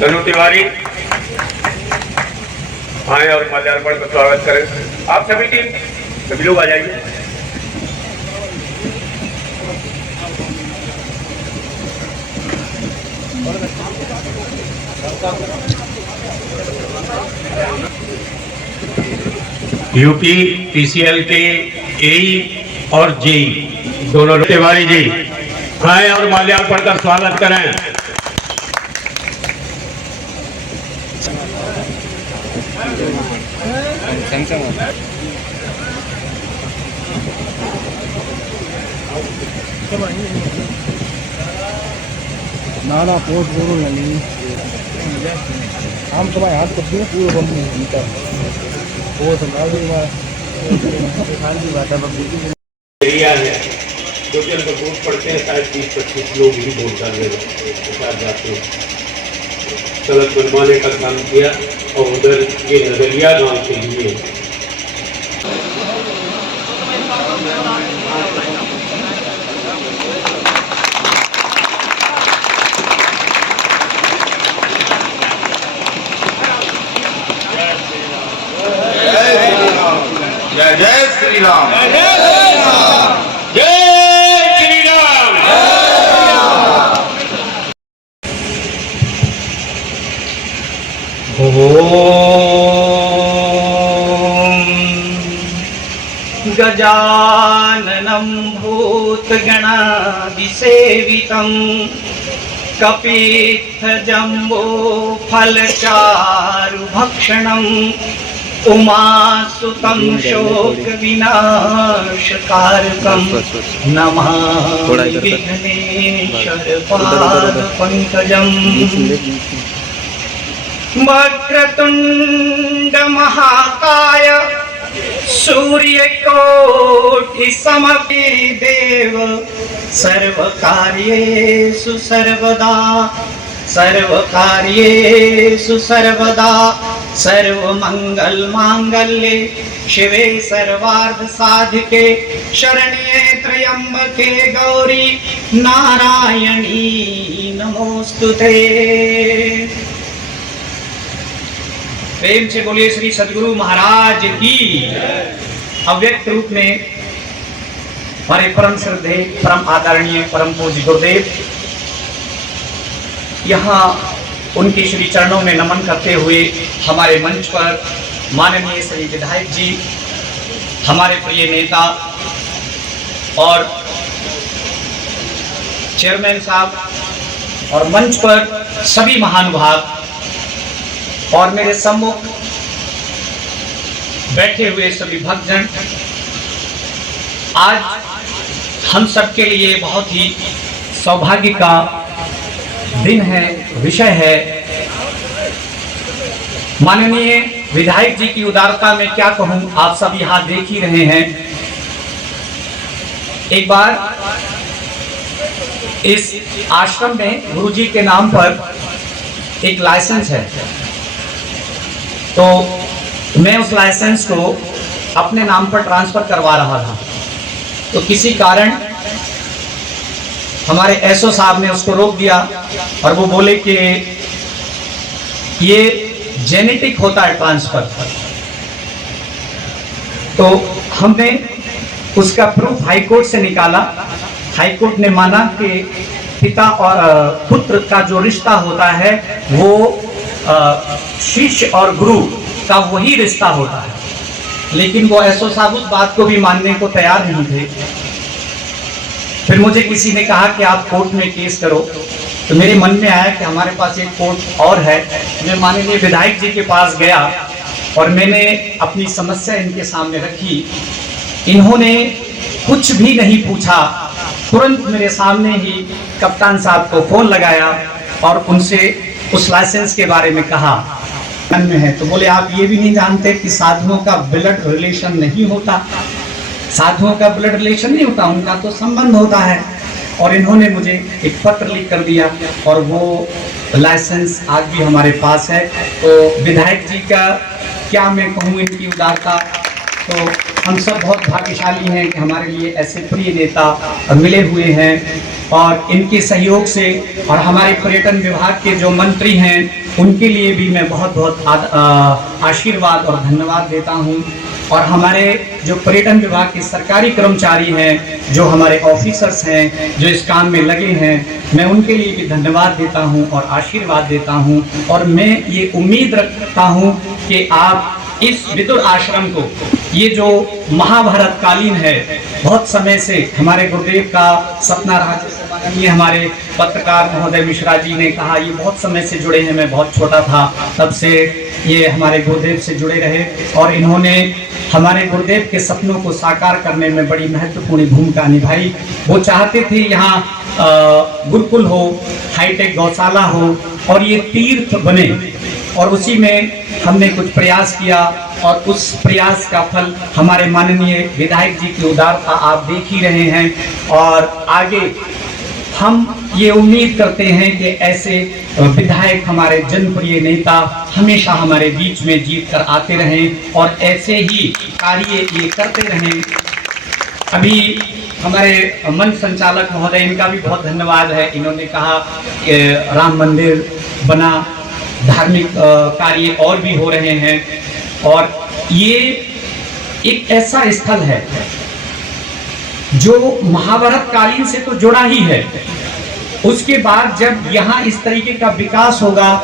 तनु तिवारी आए और माल्यार्पण का स्वागत करें। आप सभी टीम सभी लोग आ जाइए। यूपी पीसीएल के एई और जेई दोनों तिवारी जी आए और माल्यार्पण का स्वागत करें। ना पोस्ट बोलो नहीं हम तुम्हारे हाथ को पूरा बम नहीं वो संभाल एरिया है जो कि उनको वोट पड़ते हैं शायद 20-25 लोग ही वोट डालने जाते हैं। सड़क बनवाने का काम किया और उधर ये नजरिया गांव के लिए जय जय श्री राम, जय श्री राम। गजाननं भूतगणादिसेवितं कपित्थजम्बो फलचारुभक्षणम् उमासुतं शोकविनाशकारकं नमामि विघ्नेश्वरपादपङ्कजम्। वक्रतुण्डमहाकाय सूर्यकोटिसमपि देव सर्वकार्येषु सर्वदा सर्वकार्येषु सर्वदा सर्वमङ्गलमाङ्गल्ये शिवे सर्वार्थसाधिके शरण्ये त्र्यम्बके गौरी नारायणी नमोस्तुते। प्रेम से बोलिए श्री सद्गुरु महाराज की। अव्यक्त रूप में हमारे परम श्रद्धे परम आदरणीय परम पूज्य गुरुदेव यहाँ उनके श्री चरणों में नमन करते हुए हमारे मंच पर माननीय श्री विधायक जी, हमारे प्रिय नेता और चेयरमैन साहब और मंच पर सभी महानुभाव और मेरे सम्मुख बैठे हुए सभी भक्तजन, आज हम सबके लिए बहुत ही सौभाग्य का दिन है, विषय है। माननीय विधायक जी की उदारता में क्या कहूं, आप सब यहाँ देख ही रहे हैं। एक बार इस आश्रम में गुरुजी के नाम पर एक लाइसेंस है, तो मैं उस लाइसेंस को अपने नाम पर ट्रांसफर करवा रहा था। तो किसी कारण हमारे एसओ साहब ने उसको रोक दिया और वो बोले कि ये जेनेटिक होता है ट्रांसफर। तो हमने उसका प्रूफ हाई कोर्ट से निकाला। हाई कोर्ट ने माना कि पिता और पुत्र का जो रिश्ता होता है वो शिष्य और गुरु का वही रिश्ता होता है, लेकिन वो एसओ साहब उस बात को भी मानने को तैयार नहीं थे। फिर मुझे किसी ने कहा कि आप कोर्ट में केस करो, तो मेरे मन में आया कि हमारे पास एक कोर्ट और है। मैं माननीय विधायक जी के पास गया और मैंने अपनी समस्या इनके सामने रखी। इन्होंने कुछ भी नहीं पूछा, तुरंत मेरे सामने ही कप्तान साहब को फोन लगाया और उनसे उस लाइसेंस के बारे में कहा। मन में है तो बोले आप ये भी नहीं जानते कि साधुओं का ब्लड रिलेशन नहीं होता, साधुओं का ब्लड रिलेशन नहीं होता, उनका तो संबंध होता है। और इन्होंने मुझे एक पत्र लिख कर दिया और वो लाइसेंस आज भी हमारे पास है। तो विधायक जी का क्या मैं कहूँ, इनकी उदारता तो हम सब बहुत भाग्यशाली हैं कि हमारे लिए ऐसे प्रिय नेता मिले हुए हैं और इनके सहयोग से और हमारे पर्यटन विभाग के जो मंत्री हैं उनके लिए भी मैं बहुत बहुत आशीर्वाद और धन्यवाद देता हूं। और हमारे जो पर्यटन विभाग के सरकारी कर्मचारी हैं, जो हमारे ऑफिसर्स हैं, जो इस काम में लगे हैं, मैं उनके लिए भी धन्यवाद देता हूं और आशीर्वाद देता हूं। और मैं ये उम्मीद रखता हूं कि आप इस विदुर आश्रम को, ये जो महाभारत कालीन है, बहुत समय से हमारे गुरुदेव का सपना रहा, जैसे माननीय हमारे पत्रकार महोदय मिश्रा जी ने कहा, ये बहुत समय से जुड़े हैं। मैं बहुत छोटा था तब से ये हमारे गुरुदेव से जुड़े रहे और इन्होंने हमारे गुरुदेव के सपनों को साकार करने में बड़ी महत्वपूर्ण भूमिका निभाई। वो चाहते थे यहाँ गुरुकुल हो, हाईटेक गौशाला हो और ये तीर्थ बने, और उसी में हमने कुछ प्रयास किया और उस प्रयास का फल हमारे माननीय विधायक जी की उदारता आप देख ही रहे हैं। और आगे हम ये उम्मीद करते हैं कि ऐसे विधायक, हमारे जनप्रिय नेता हमेशा हमारे बीच में जीत कर आते रहें और ऐसे ही कार्य ये करते रहें। अभी हमारे मंच संचालक महोदय, इनका भी बहुत धन्यवाद है। इन्होंने कहा कि राम मंदिर बना, धार्मिक कार्य और भी हो रहे हैं और ये एक ऐसा स्थल है जो महाभारत कालीन से तो जुड़ा ही है। उसके बाद जब यहाँ इस तरीके का विकास होगा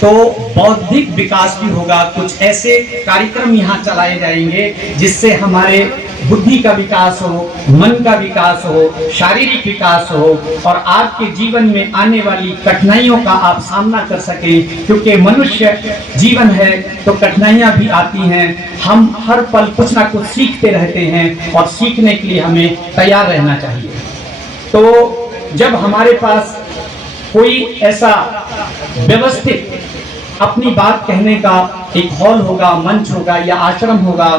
तो बौद्धिक विकास भी होगा। कुछ ऐसे कार्यक्रम यहाँ चलाए जाएंगे जिससे हमारे बुद्धि का विकास हो, मन का विकास हो, शारीरिक विकास हो और आपके जीवन में आने वाली कठिनाइयों का आप सामना कर सकें, क्योंकि मनुष्य जीवन है तो कठिनाइयाँ भी आती हैं। हम हर पल कुछ ना कुछ सीखते रहते हैं और सीखने के लिए हमें तैयार रहना चाहिए। तो जब हमारे पास कोई ऐसा व्यवस्थित अपनी बात कहने का एक हॉल होगा, मंच होगा या आश्रम होगा,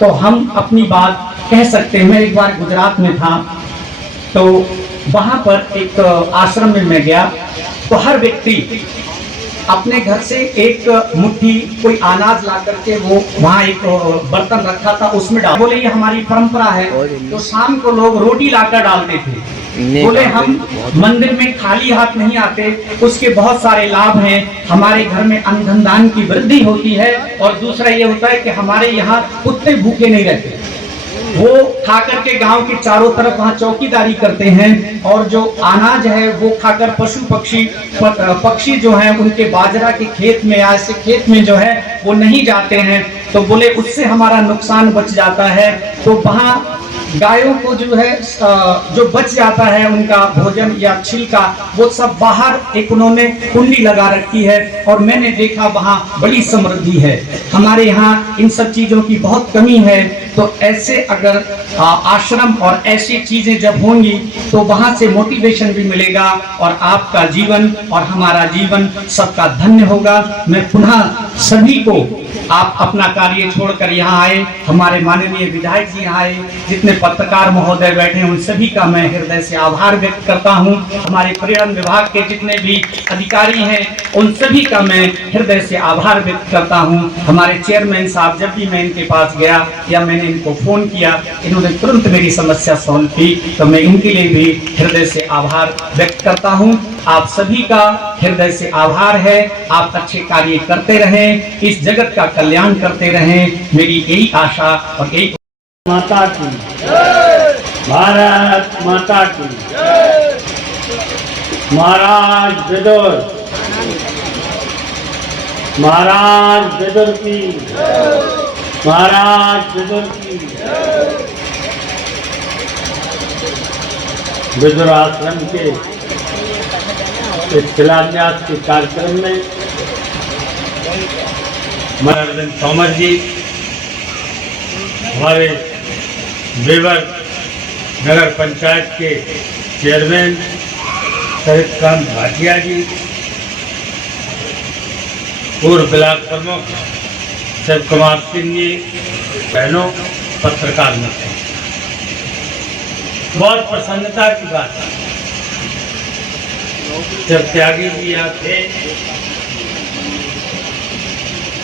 तो हम अपनी बात कह सकते हैं। मैं एक बार गुजरात में था तो वहां पर एक आश्रम में मैं गया तो हर व्यक्ति अपने घर से एक मुट्ठी कोई अनाज ला करके वो वहाँ एक बर्तन रखा था उसमें डाल, बोले ये हमारी परंपरा है। तो शाम को लोग रोटी लाकर डालते थे। बोले हम मंदिर में खाली हाथ नहीं आते, उसके बहुत सारे लाभ हैं। हमारे घर में अन्न दान की वृद्धि होती है और दूसरा ये होता है कि हमारे यहाँ कुत्ते भूखे नहीं रहते, वो खाकर के गांव के चारों तरफ वहाँ चौकीदारी करते हैं और जो अनाज है वो खाकर पशु पक्षी जो है उनके बाजरा के खेत में या ऐसे खेत में जो है वो नहीं जाते हैं। तो बोले उससे हमारा नुकसान बच जाता है। तो वहाँ गायों को जो है जो बच जाता है उनका भोजन या छिलका, वो सब बाहर एक उन्होंने कुंडी लगा रखी है और मैंने देखा वहाँ बड़ी समृद्धि है। हमारे यहाँ इन सब चीजों की बहुत कमी है। तो ऐसे अगर आश्रम और ऐसी चीजें जब होंगी तो वहाँ से मोटिवेशन भी मिलेगा और आपका जीवन और हमारा जीवन सबका धन्य होगा। मैं पुनः सभी को, आप अपना कार्य छोड़कर यहाँ आए, हमारे माननीय विधायक जी यहाँ आए, जितने पत्रकार महोदय बैठे हैं उन सभी का मैं हृदय से आभार व्यक्त करता हूँ। हमारे पर्यटन विभाग के जितने भी अधिकारी हैं उन सभी का मैं हृदय से आभार व्यक्त करता हूँ। हमारे चेयरमैन साहब, जब भी मैं इनके पास गया या मैंने इनको फोन किया, इन्होंने तुरंत मेरी समस्या सॉल्व की, तो मैं इनके लिए भी हृदय से आभार व्यक्त करता हूँ। आप सभी का हृदय से आभार है। आप अच्छे कार्य करते रहें, इस जगत का कल्याण करते रहें, मेरी यही आशा और यही। माता की भारत माता की। महाराज विदुर, महाराज विदुर की, महाराज विदुर की। विदुर आश्रम के इस शिलान्यास के कार्यक्रम में मनोरंजन तोमर जी, हमारे बेवर नगर पंचायत के चेयरमैन सहित कांत भाटिया जी, पूर्व ब्लॉक प्रमुख शिव कुमार सिंह जी, बहनों, पत्रकार मित्र, बहुत प्रसन्नता की बात है जब त्यागी जी यहाँ थे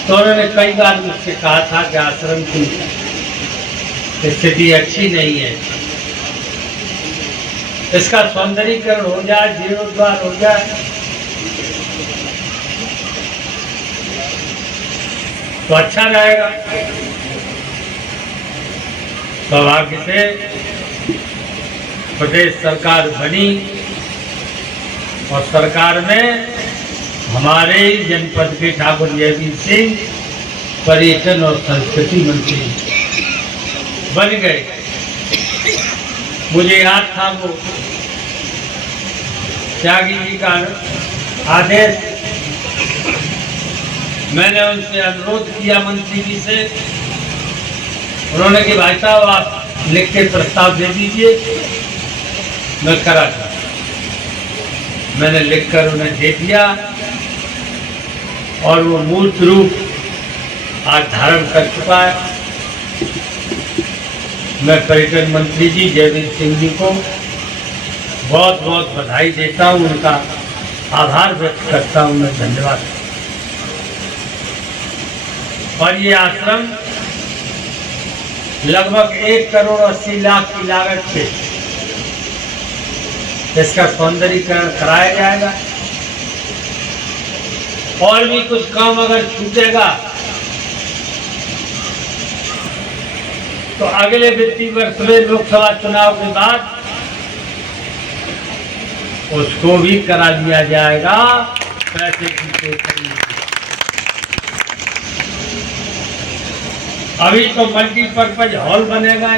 तो उन्होंने कई बार मुझसे कहा था कि आश्रम की स्थिति अच्छी नहीं है। इसका सौंदर्यीकरण हो जाए, जीर्णोद्धार हो जाए, तो अच्छा रहेगा। सौभाग्य से प्रदेश सरकार बनी और सरकार में हमारे जनपद के ठाकुर जयवीर सिंह पर्यटन और संस्कृति मंत्री बन गए। मुझे याद था वो त्यागी जी का आदेश, मैंने उनसे अनुरोध किया मंत्री जी से, उन्होंने कि भाई साहब आप लिख के प्रस्ताव दे दीजिए, मैं करा था। मैंने लिखकर उन्हें दे दिया और वो मूर्त रूप आज धारण कर चुका है। मैं पर्यटन मंत्री जी जयवीर सिंह जी को बहुत बहुत बधाई देता हूँ, उनका आभार व्यक्त करता हूँ, मैं धन्यवाद। और ये आश्रम लगभग 1,80,00,000 की लागत से इसका सौंदर्यीकरण कराया जाएगा। और भी कुछ काम अगर छूटेगा तो अगले वित्तीय वर्ष में लोकसभा चुनाव के बाद उसको भी करा लिया जाएगा पैसे की कोई कमी नहीं। अभी तो मल्टीपर्पज हॉल बनेगा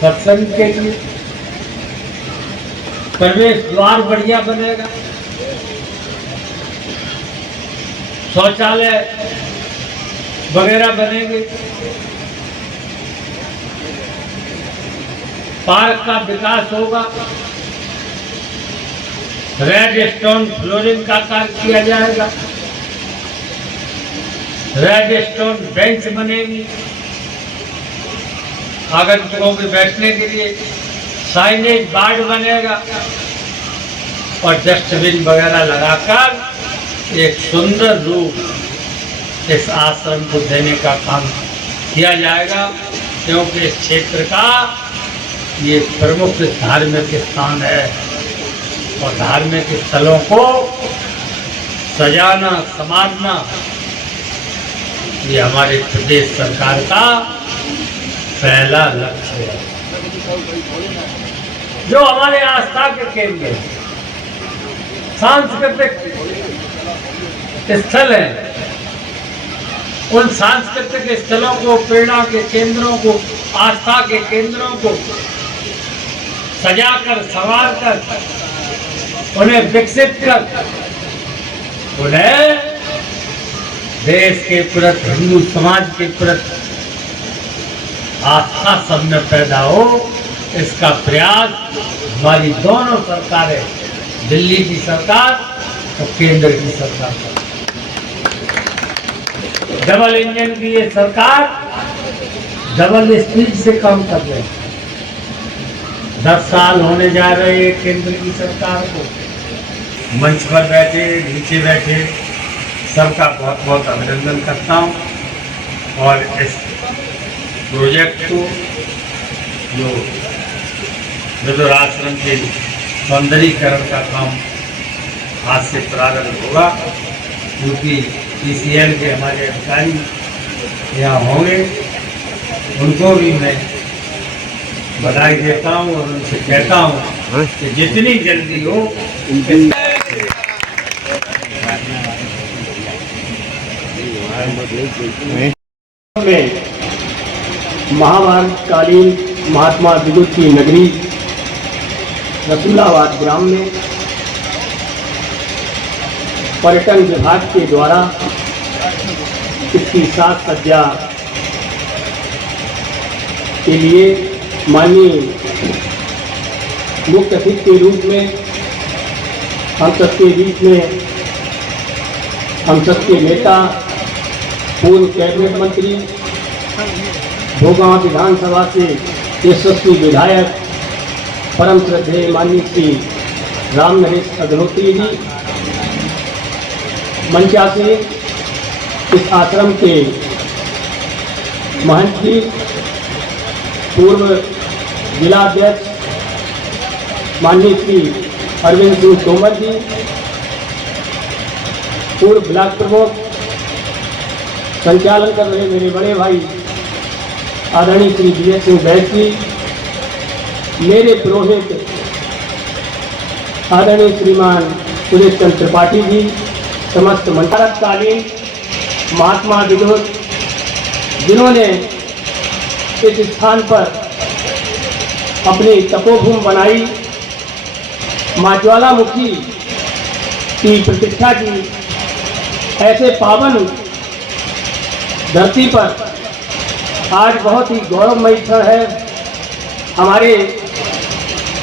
सत्संग के लिए, प्रवेश द्वार बढ़िया बनेगा, शौचालय वगैरह बनेंगे, पार्क का विकास होगा, रेड स्टोन फ्लोरिंग का कार्य किया जाएगा, रेड स्टोन बेंच बनेगी, आगंतुकों के बैठने के लिए साइनेज बोर्ड बनेगा और डस्टबिन वगैरह लगाकर एक सुंदर रूप इस आश्रम को देने का काम किया जाएगा, क्योंकि इस क्षेत्र का ये प्रमुख धार्मिक स्थान है और धार्मिक स्थलों को सजाना संवारना ये हमारे प्रदेश सरकार का पहला लक्ष्य है। जो हमारे आस्था के केंद्र सांस्कृतिक स्थल हैं, उन सांस्कृतिक स्थलों को, प्रेरणा के केंद्रों को, आस्था के केंद्रों को सजाकर संवारकर उन्हें विकसित कर उन्हें देश के प्रति, हिंदू समाज के प्रति आस्था सब में पैदा हो, इसका प्रयास हमारी दोनों सरकारें, दिल्ली की सरकार और केंद्र की सरकार कर, डबल इंजन की ये सरकार डबल स्पीड से काम कर रही है। 10 साल होने जा रहे हैं केंद्र की सरकार को। मंच पर बैठे, नीचे बैठे, सबका बहुत बहुत अभिनंदन करता हूँ। और इस प्रोजेक्ट को जो विदुर आश्रम के सौंदर्यीकरण का काम आज से प्रारंभ होगा, क्योंकि PCL के हमारे अधिकारी यहाँ होंगे, उनको भी मैं बधाई देता हूँ और उनसे कहता हूँ कि जितनी जल्दी हो में महाभारतकालीन महात्मा विदुर की नगरी रसूलाबाद ग्राम में पर्यटन विभाग के द्वारा इसकी साज सज्जा के लिए माननीय मुख्य अतिथि के रूप में हम सबके बीच में हम सबके नेता, पूर्व कैबिनेट मंत्री, भोगांव विधानसभा से यशस्वी विधायक, परम श्रद्धेय माननीय श्री राम नरेश अग्निहोत्री जी, मंचा से इस आश्रम के महंत जी पूर्व जिलाध्यक्ष माननीय श्री अरविंद सिंह तोमर जी, पूर्व ब्लॉक प्रमुख संचालन कर रहे मेरे बड़े भाई आदरणीय श्री BS सिंह बैस जी, मेरे पुरोहित आदरणीय श्रीमान सुरेश चंद्र त्रिपाठी जी, समस्त मंत्रालयकालीन महात्मा विदुर जिन्होंने इस स्थान पर अपनी तपोभूमि बनाई, माँ ज्वालामुखी की प्रतिष्ठा की, ऐसे पावन धरती पर आज बहुत ही गौरवमयी क्षण है। हमारे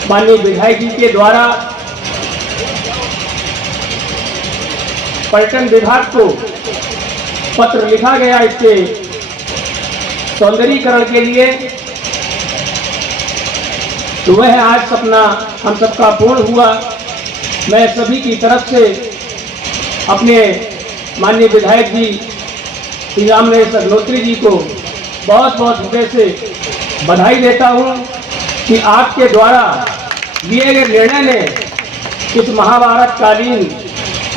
माननीय विधायक जी के द्वारा पर्यटन विभाग को पत्र लिखा गया इसके सौंदर्यीकरण के लिए, तो वह आज सपना हम सबका पूर्ण हुआ। मैं सभी की तरफ से अपने माननीय विधायक जी श्री राम नरेश अग्निहोत्री जी को बहुत बहुत हृदय से बधाई देता हूं कि आपके द्वारा लिए गए निर्णय ने इस महाभारत कालीन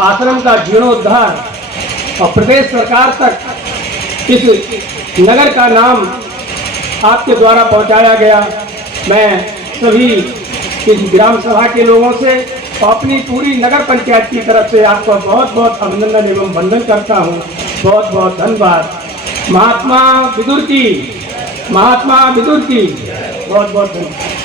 आश्रम का जीर्णोद्धार और प्रदेश सरकार तक इस नगर का नाम आपके द्वारा पहुंचाया गया। मैं सभी इस ग्राम सभा के लोगों से और अपनी पूरी नगर पंचायत की तरफ से आपका बहुत बहुत अभिनंदन एवं वंदन करता हूं। बहुत बहुत धन्यवाद। महात्मा विदुर की बहुत बहुत धन्यवाद।